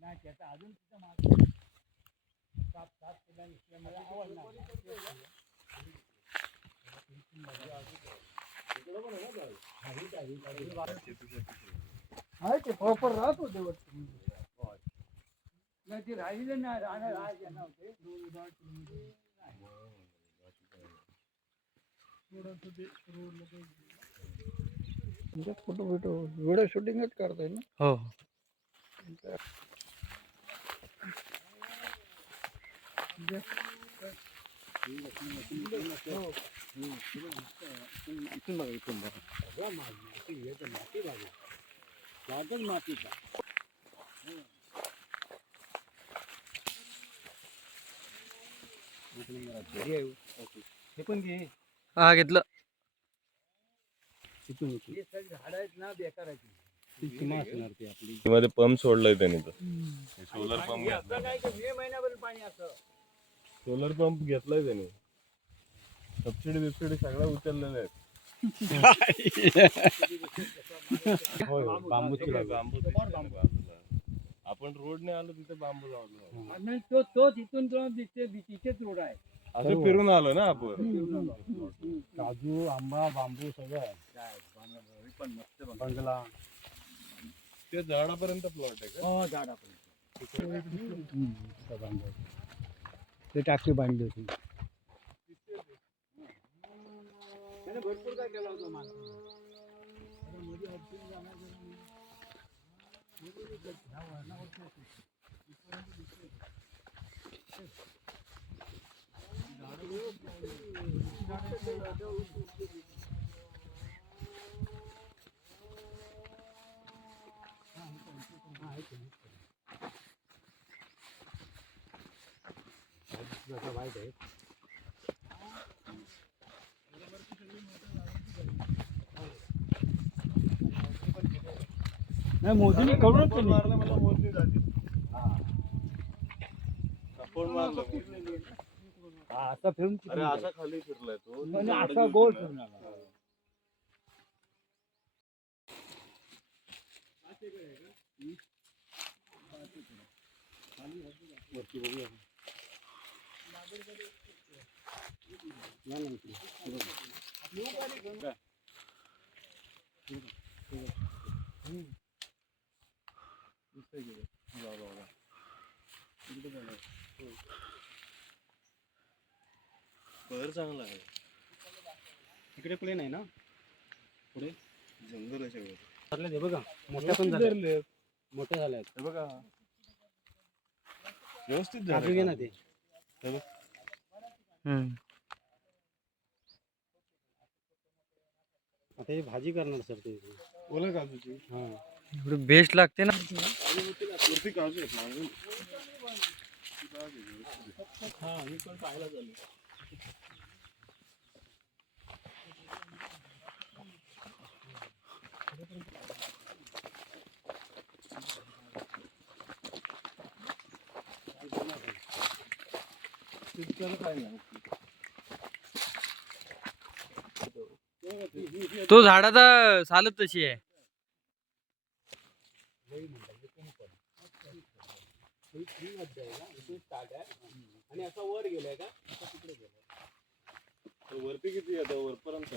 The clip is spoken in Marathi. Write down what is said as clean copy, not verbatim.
नाही त्याचा अजून तिथं मार्ग सात केला मला आवडणार आहे ते प्रॉपर राहत होते नाही ते राहिले नाही राहणार नव्हते फोटो व्हिडिओ शूटिंगच करताय ना हो हे पण घे हा घेतलं झाड आहेत ना बेकार आहेत मध्ये पंप सोडलाय त्याने सोलर पंप मे महिन्यापर्यंत पाणी असं सोलर पंप घेतलाय त्याने सबसिडी बिबसिडी सगळ्या उचललेल्या आहेत आपण रोडने आलो तिथे बांबू लावला तो तिथून तिथेच रोड आहे असं फिरून आलो ना आपण काजू आंबा बांबू सगळं पण मस्त बंगला ते झाडापर्यंत प्लॉट आहे का हो झाडापर्यंत ते टाकी बांधली होती त्याने भरपूर काय केला होता वाईट आहे नाही मोदीने करूनच मारलं मला मोदी झाली असा फिरून अरे असा खाली फिरलाय तो असा गोल फिरून आला बहर चांगला आहे इकडे प्लेन आहे ना पुढे जंगल आहे सगळं हे बघा मोठ्या पण झाले मोठे झाले आहेत बघा व्यवस्थित झाले ना ते आता ही भाजी करणार सर ते ओला काजूची हा एवढी बेस्ट लागते ना वरती काजू आहेत हा मी पण पाहायला झालो तो झाडाचा सालच तशी आहे आणि असा वर गेलाय का तिकडे गेलाय वरती किती आहे वरपर्यंत